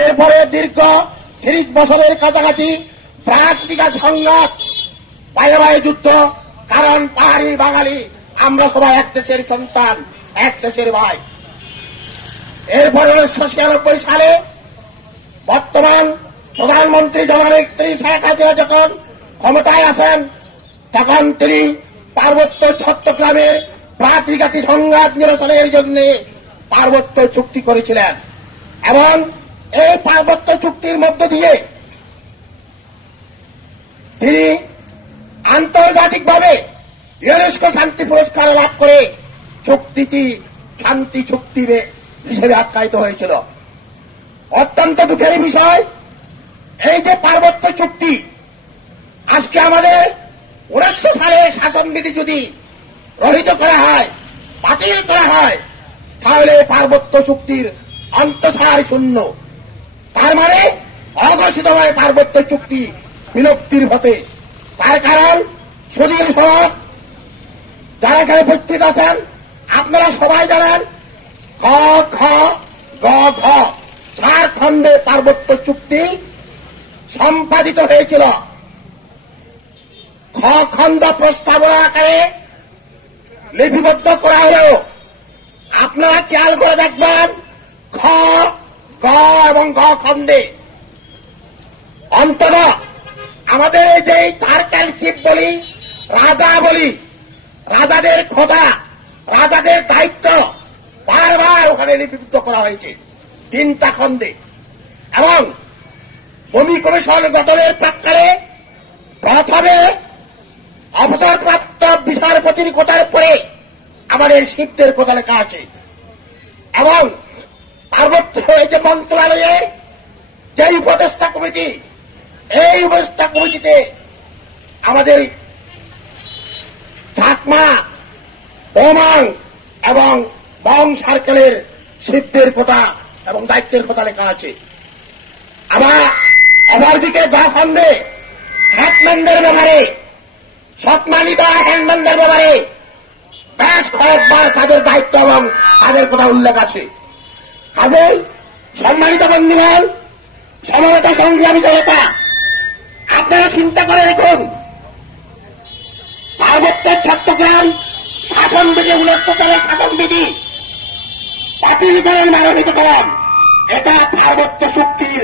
এরপরে দীর্ঘ ৩০ বছরের কাছাকাছি প্রাকৃতিক সংঘাত, পায়ে পায়ে যুদ্ধ। কারণ পাহাড়ি বাঙালি আমরা সবাই এক দেশের সন্তান, এক দেশের ভাই। এরপরে ১৯৯৬ সালে বর্তমান প্রধানমন্ত্রী জননেত্রী শেখ হাসিনা যখন ক্ষমতায় আসেন, তখন তিনি পার্বত্য চট্টগ্রামের প্রাকৃতিক সংঘাত নিরসনের জন্য পার্বত্য চুক্তি করেছিলেন এবং এই পার্বত্য চুক্তির মধ্য দিয়ে তিনি আন্তর্জাতিকভাবে ইউনেস্কো শান্তি পুরস্কার লাভ করে চুক্তিটি শান্তি চুক্তি হিসেবে আখ্যায়িত হয়েছিল। অত্যন্ত দুঃখের বিষয়, এই যে পার্বত্য চুক্তি আজকে আমাদের ১৯০০ সালের শাসনবিধি যদি রহিত করা হয়, বাতিল করা হয়, তাহলে পার্বত্য চুক্তির অন্তঃসার শূন্য। তার মানে অঘোষিতভাবে পার্বত্য চুক্তি বিলুপ্তির পথে। তার কারণ সুনীল সহ যারা এখানে উপস্থিত আছেন আপনারা সবাই জানেন, খ খ গ ঘ ৪ খণ্ডে পার্বত্য চুক্তি সম্পাদিত হয়েছিল। খ খণ্ড প্রস্তাবনা আকারে লিপিবদ্ধ করা হলেও আপনারা খেয়াল করে দেখবেন, খ গ এবং ঘ খণ্ডে অন্তত আমাদের এই যে টার্কেলশিপ বলি, রাজা বলি, রাজাদের খোদা, রাজাদের দায়িত্ব বারবার ওখানে লিপিবদ্ধ করা হয়েছে ৩টা খণ্ডে। এবং ভূমি কমিশন গঠনের প্রাক্কালে প্রথমে অবসরপ্রাপ্ত বিচারপতির কথার পরে আমাদের শিবদের কথা লেখা আছে। এবং পার্বত্য এই যে মন্ত্রণালয়ের যে উপদেষ্টা কমিটি, এই উপদেষ্টা কমিটিতে আমাদের চাকমা, ওমাং এবং বং সার্কেলের শিবদের কথা এবং দায়িত্বের কথা লেখা আছে। আবার অপরদিকে গা খণ্ডে হ্যাকম্যানদের ব্যাপারে, সৎমানি বা হ্যাকম্যানদের ব্যাপারে বেশ কয়েকবার তাদের দায়িত্ব এবং তাদের কথা উল্লেখ আছে। কাজেই সম্মানিত বন্ধুগণ, সমবেত সংগ্রামী জনতা, আপনারা চিন্তা করে দেখুন, পার্বত্যের চট্টগ্রাম শাসনবিধি ১৯০০ সালের শাসনবিধি বাতিলকরণ মানবিকরণ, এটা পার্বত্য চুক্তির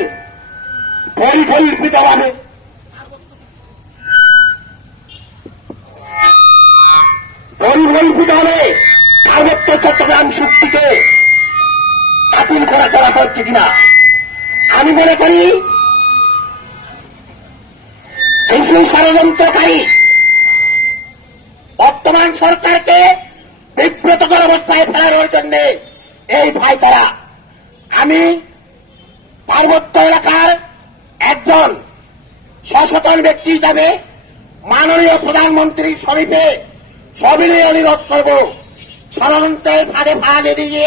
পরিকল্পিতভাবে পার্বত্য চট্টগ্রাম চুক্তিকে বাতিল করা হচ্ছে কিনা। আমি মনে করি কিছু ষড়যন্ত্রকারী বর্তমান সরকারকে বিব্রতকর অবস্থায় ফেলানোর জন্য এই ভাই তারা। আমি পার্বত্য এলাকার একজন সচেতন ব্যক্তি হিসাবে মাননীয় প্রধানমন্ত্রীর সমীপে সবিনয়ে অনুরোধ করব, ষড়যন্ত্রের ফাঁদে পা দিয়ে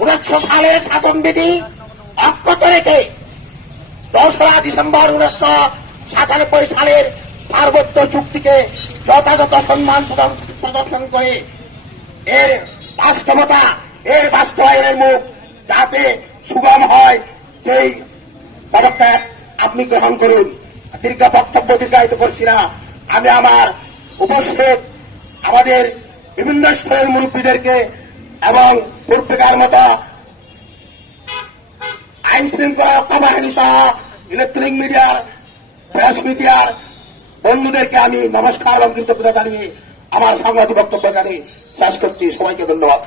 ১৯০০ সালের শাসনবিধি অক্ষত রেখে ২রা ডিসেম্বর ১৯৯৭ সালের পার্বত্য চুক্তিকে যথাযথ সম্মান প্রদর্শন করে এর বাস্তবতা, এর বাস্তবায়নের মুখ যাতে সুগম হয়, সেই পদক্ষেপ আপনি গ্রহণ করুন। দীর্ঘ বক্তব্য দীর্ঘায়িত করছি না। আমি আমার উপস্থিত আমাদের বিভিন্ন স্তরের মুরব্বীদেরকে এবং পূর্বেকার মতো আইন শৃঙ্খলা রক্ষা বাহিনী সহ ইলেকট্রনিক মিডিয়ার, প্রেস মিডিয়ার বন্ধুদেরকে আমি নমস্কার এবং কৃতজ্ঞতা জানিয়ে আমার সংগ্রামী বক্তব্য এখানে শেষ করছি। সবাইকে ধন্যবাদ।